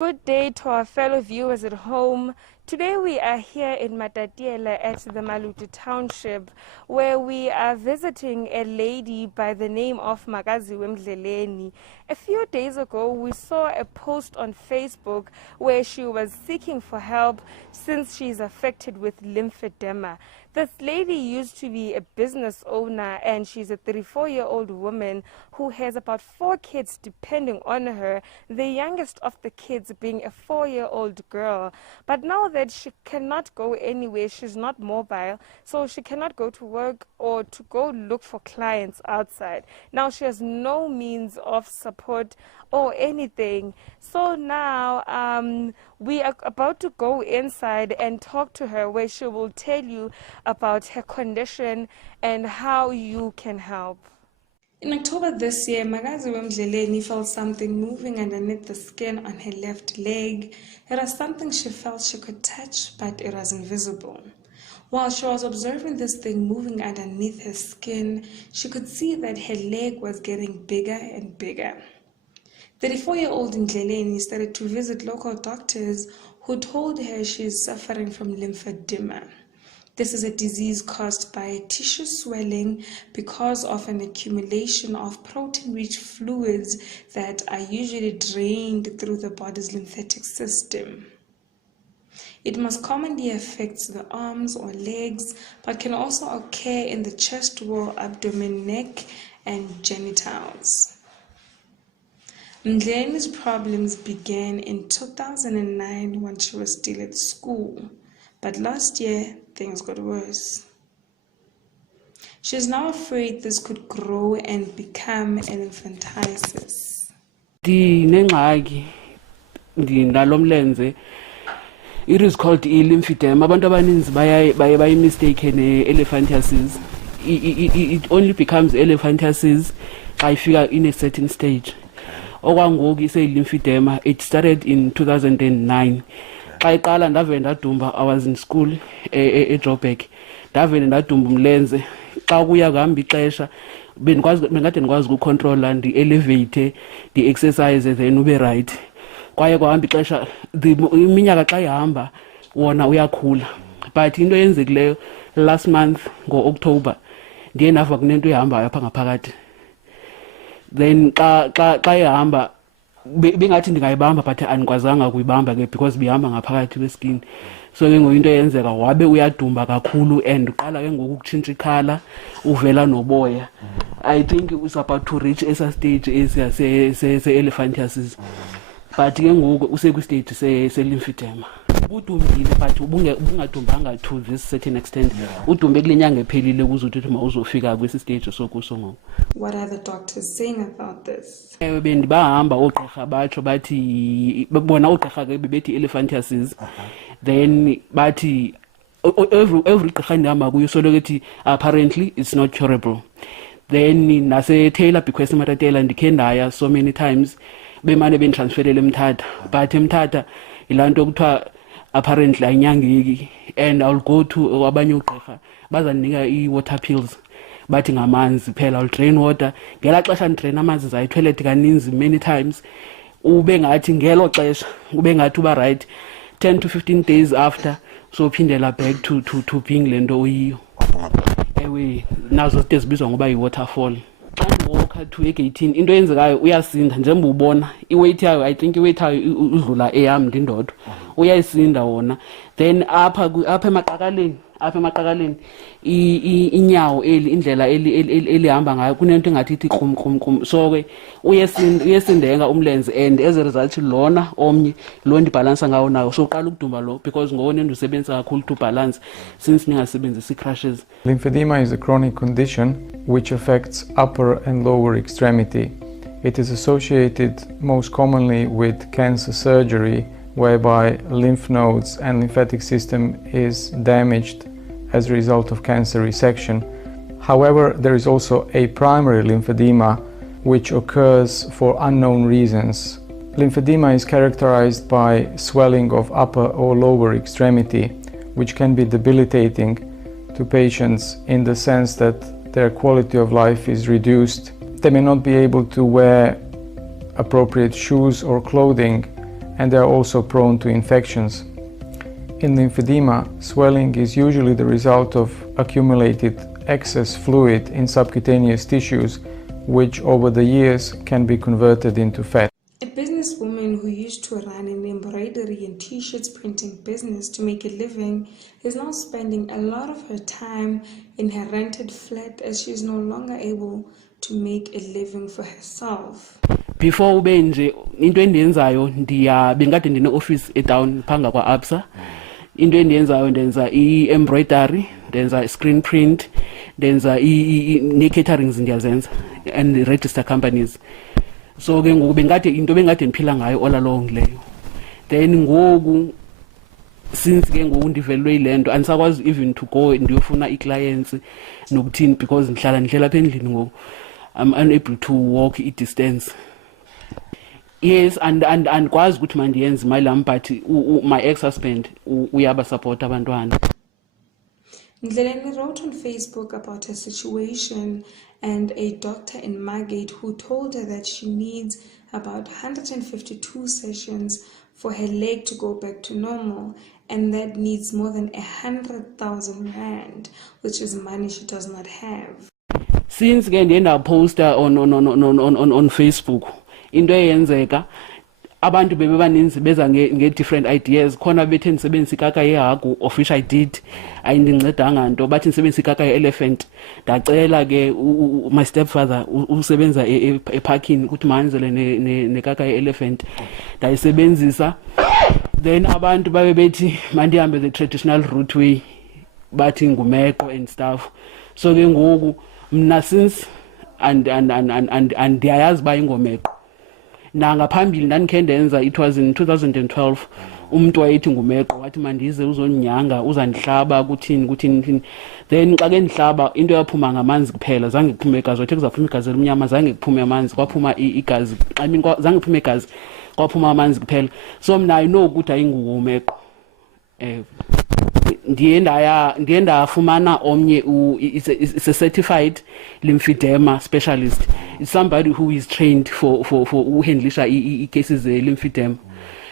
Good day to our fellow viewers at home. Today we are here in Matatiele at the Maluti Township, where we are visiting a lady by the name of Makaziwe Mdleleni. A few days ago we saw a post on Facebook where she was seeking for help since she's affected with lymphedema. This lady used to be a business owner, and she's a 34-year-old woman who has about 4 kids depending on her, the youngest of the kids being a 4-year-old girl. But now that she cannot go anywhere, she's not mobile, so she cannot go to work or to go look for clients outside. Now she has no means of support or anything. So now we are about to go inside and talk to her, where she will tell you about her condition and how you can help. In October this year, Makaziwe Mdleleni felt something moving underneath the skin on her left leg. It was something she felt she could touch, but it was invisible. While she was observing this thing moving underneath her skin, she could see that her leg was getting bigger and bigger. 34-year-old Mdleleni started to visit local doctors who told her she is suffering from lymphedema. This is a disease caused by tissue swelling because of an accumulation of protein-rich fluids that are usually drained through the body's lymphatic system. It most commonly affects the arms or legs, but can also occur in the chest wall, abdomen, neck, and genitals. Mdleleni's problems began in 2009 when she was still at school, but last year things got worse. She is now afraid this could grow and become an elephantiasis. It is called lymphedema. Abantu abaninzi baye mistaken elephantiasis. It only becomes elephantiasis xa ifika in a certain stage. Okwangoku lymphedema. It started in 2009. Xa iqala ndavele ndadumba, I was in school eJoburg. Ndavele ndadumba umlenze. Xa kuya kuhamba ixesha bengade ndikwazi ukucontrola, ndi-elevate, ndi-exercise, then ube right. Kwaye kuhamba ixesha, iminyaka xa ihamba wona uyakhula. But into eyenzekileyo last month ngo-October ndiye ndava kunento ehambayo apha ngaphakathi. Then xa ihamba bengathi ndingayibamba, but andikwazanga kuyibamba ke because bihamba ngaphakathi kweskin. So ke ngoku into eyenzeka wabe uyadumba kakhulu and uqala ke ngoku ukutshintsha ikhala, uvela noboya. I think it was about to reach esa stage se-elephantiasis. But ke ngoku usekwistage se-lymphedema. Udumbile but ubungadumbanga to this certain extent. Udumbe kule nyanga ephelile kuzothi mawuzofika kwesi stage sokuso ngoku. What are the doctors saying about this? Bendibahamba oogqirha batsho bathi bona oogqirha ke bebethi elephantiasis. Then bathi every gqirha ndihamba kuyo solokuthi apparently it's not curable. Then nase-Taylor bequest Matatela ndikhe ndaya so many times bemane benditransferele eMthatha, but eMthatha yilaa nto kuthiwa apparently ayinyangeki, and I'll go to abanye ugqirha bazandinika i-water pills bathi ngamanzi phela, I'll drain water. Ngelaa xesha ndidraina amanzi zayitoilet kaninzi many times, ube ngathi ngelo xesha ube ngathi uba right 10 to 15 days after so phindela back to being le nto oyiyo. Ewe nazo zide zibizwa ngoba yi-waterfall. Xa ndiwalka to e-18 into eyenzekayo uyasinda njengoba ubona iweight yayo, I think iweight yayo udlula eyam ndindodwa, uyayisinda wona. Then apha emaqakaleni inyawo indlela elihamba ngayo kunento engathi ithi krum. So ke uyesindenga umlenze, and as a result lona omnye lo ndibhalansa ngawo nayo so uqala ukudumba lo because ngowona ndisebenzisa kakhulu to balance since ningasebenzisi crushes. Lymphedema is a chronic condition which affects upper and lower extremity. It is associated most commonly with cancer surgery, whereby lymph nodes and lymphatic system is damaged as a result of cancer resection. However, there is also a primary lymphedema which occurs for unknown reasons. Lymphedema is characterized by swelling of upper or lower extremity, which can be debilitating to patients in the sense that their quality of life is reduced. They may not be able to wear appropriate shoes or clothing, and they are also prone to infections. In lymphedema, swelling is usually the result of accumulated excess fluid in subcutaneous tissues, which over the years can be converted into fat. A businesswoman who used to run an embroidery and t-shirts printing business to make a living is now spending a lot of her time in her rented flat as she is no longer able to make a living for herself. Before ube nje into endiyenzayo bengade ndine office edown phanga kwa Absa. Into endiyenzayo ndenza embroidery, ndenza screen print, ndenza ne caterings ndiyazenza and register companies. So ke ngoku bengade ndiphila ngayo all along leyo. Then ngoku since ke ngoku ndivelwe ilento andisakwazi even to go ndiyofuna iclients nokuthini because ndihlala apha endlini ngoku I'm unable to walk distance. Yes, and kwazi ukuthi mandiyenze imali yami, but my ex-husband uyaba support abantwana. Mdleleni wrote on Facebook about her situation and a doctor in Margate who told her that she needs about 152 sessions for her leg to go back to normal, and that needs more than 100,000 rand, which is money she does not have. Since ke ndiye ndaposta on Facebook into eyenzeka abantu bebebaninzi beza nge-different ideas. Khona bethe ndisebenzisa ikaka yehagu, of which I did, ayindincedanga nto. Bathi ndisebenzisa ikaka ye-elephant, ndacela ke my stepfather usebenza eparkini ukuthi mandenzele nekaka ye-elephant, ndayisebenzisa. Then abantu babe bethi mandihambe the traditional route way, bathi ngumeqo and stuff. So ke ngoku mna since and ndiyayazi uba ingomeqo. Nangaphambili ndandikhe ndenza, it was in 2012, umuntu wayethi ngumeqo wathi mandize uzondinyanga, uzandihlaba kuthini. Then xa ke ndihlaba into yaphuma ngamanzi kuphela, zange kuphume igazi. Wathi kuzaphuma igazi elimnyama, zange kuphume amanzi, kwaphuma igazi. Zange kuphume igazi, kwaphuma amanzi kuphela. So mna I know ukuthi ayingumeqo. Ndiye ndafumana omnye is a certified lymphedema specialist. It's somebody who is trained for uhandlisha cases lymphedema.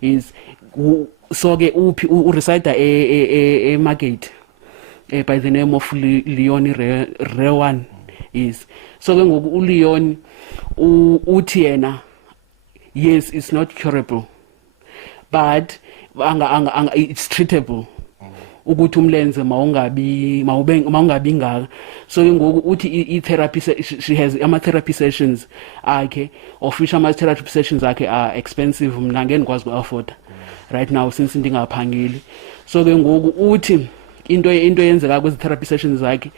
Is so ke reside Margate by the name of Leon Rewan. Is so ke ngoku Leon uthi yena, yes, it's not curable, but it's treatable. Ukuthi umlenze mawungabi ngaka. So ngoku uthi therapy, she has therapy sessions akhe, of which therapy sessions akhe are expensive. Mna ngeke ndikwazi ku-afford right now since ndingaphangeli. So ke ngoku uthi into yenzeka kwezi therapy sessions akhe,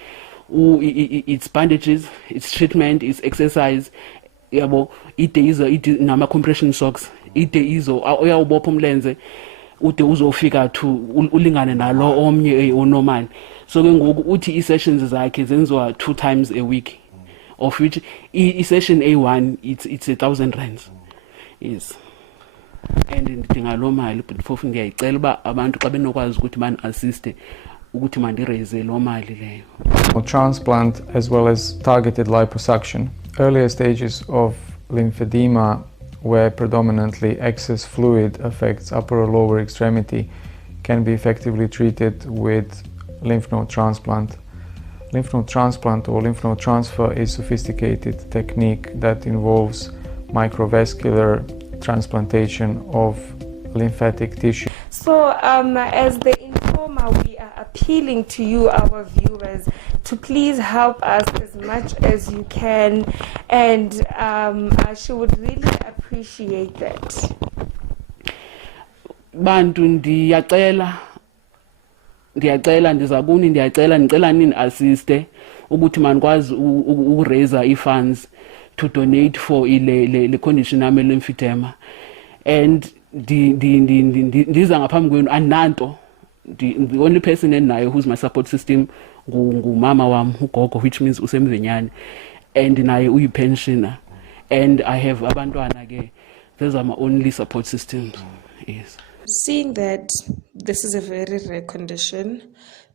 it's bandages, it's treatment, it's exercise, yabo, ide nama compression socks, ide izo uyawubopha umlenze ude uzofika to ulingane nalo omnye onormal. So ke ngoku uthi i-sessions zakhe zenziwa 2 times a week, of which i-session A1 it's 1,000 rands. Yes, and ndidinga loo mali, but phofu ndiyayicela uba abantu xa benokwazi ukuthi bani-assiste ukuthi mandireze loo mali leyo. Transplant as well as targeted liposuction. Earlier stages of lymphedema, where predominantly excess fluid affects upper or lower extremity, can be effectively treated with lymph node transplant. Lymph node transplant or lymph node transfer is a sophisticated technique that involves microvascular transplantation of lymphatic tissue. So as the Informer, we are appealing to you, our viewers, to please help us as much as you can, and she would really appreciate that. Bantu ndiyacela ndicela nini assiste ukuthi manikwazi ukuraise i-funds to donate for le condition yami lymphedema. And ndiza ngaphambi kwenu andinanto. The only person endinayo who's my support system ngumama wami ugogo, which means usemvenyane, and naye uyi-pensioner, and I have abantwana ke. Those are my only support systems. Yes. Seeing that this is a very rare condition,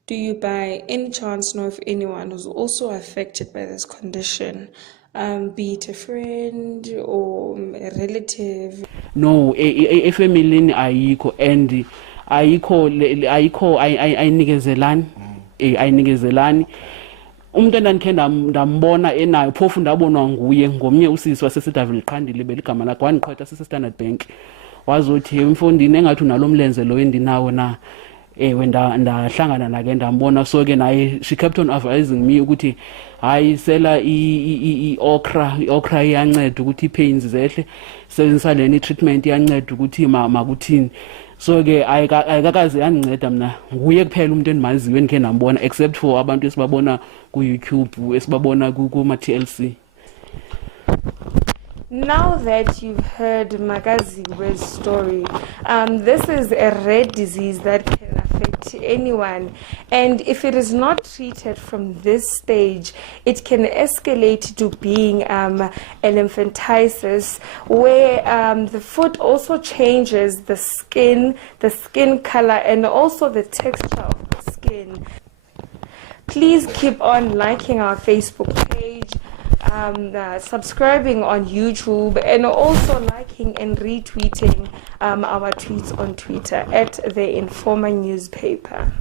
do you by any chance know if anyone who's also affected by this condition? be it a friend or a relative? No, efamilini ayikho and ayikho ayinikezelani ayinikezelani. Umuntu endandikhe ndambona enayo phofu ndabonwa nguye ngomnye usisi wasesitavile Qandile beligama lakhe wandiqhwetha sise-Standard Bank wazothi emfondini engathi unalo mlenze lo endinawo na ewe ndahlangana nake ndambona. So ke naye she kept on advising me ukuthi hayi sela i-okra iyanceda ukuthi i-pains zehle, sebenzisa leni treatment iyanceda ukuthi makuthini. So ke ayikakaze yandinceda mna, nguye kuphela umuntu endimaziyo endikhe ndambona except for abantu esibabona ku-YouTube esibabona kuma-TLC. Now that you've heard Makaziwe's story, this is a rare disease that can affect anyone, and if it is not treated from this stage, it can escalate to being a lymphantiasis, where the foot also changes the skin color, and also the texture of the skin. Please keep on liking our Facebook page, subscribing on YouTube, and also liking and retweeting our tweets on Twitter at The Informer Newspaper.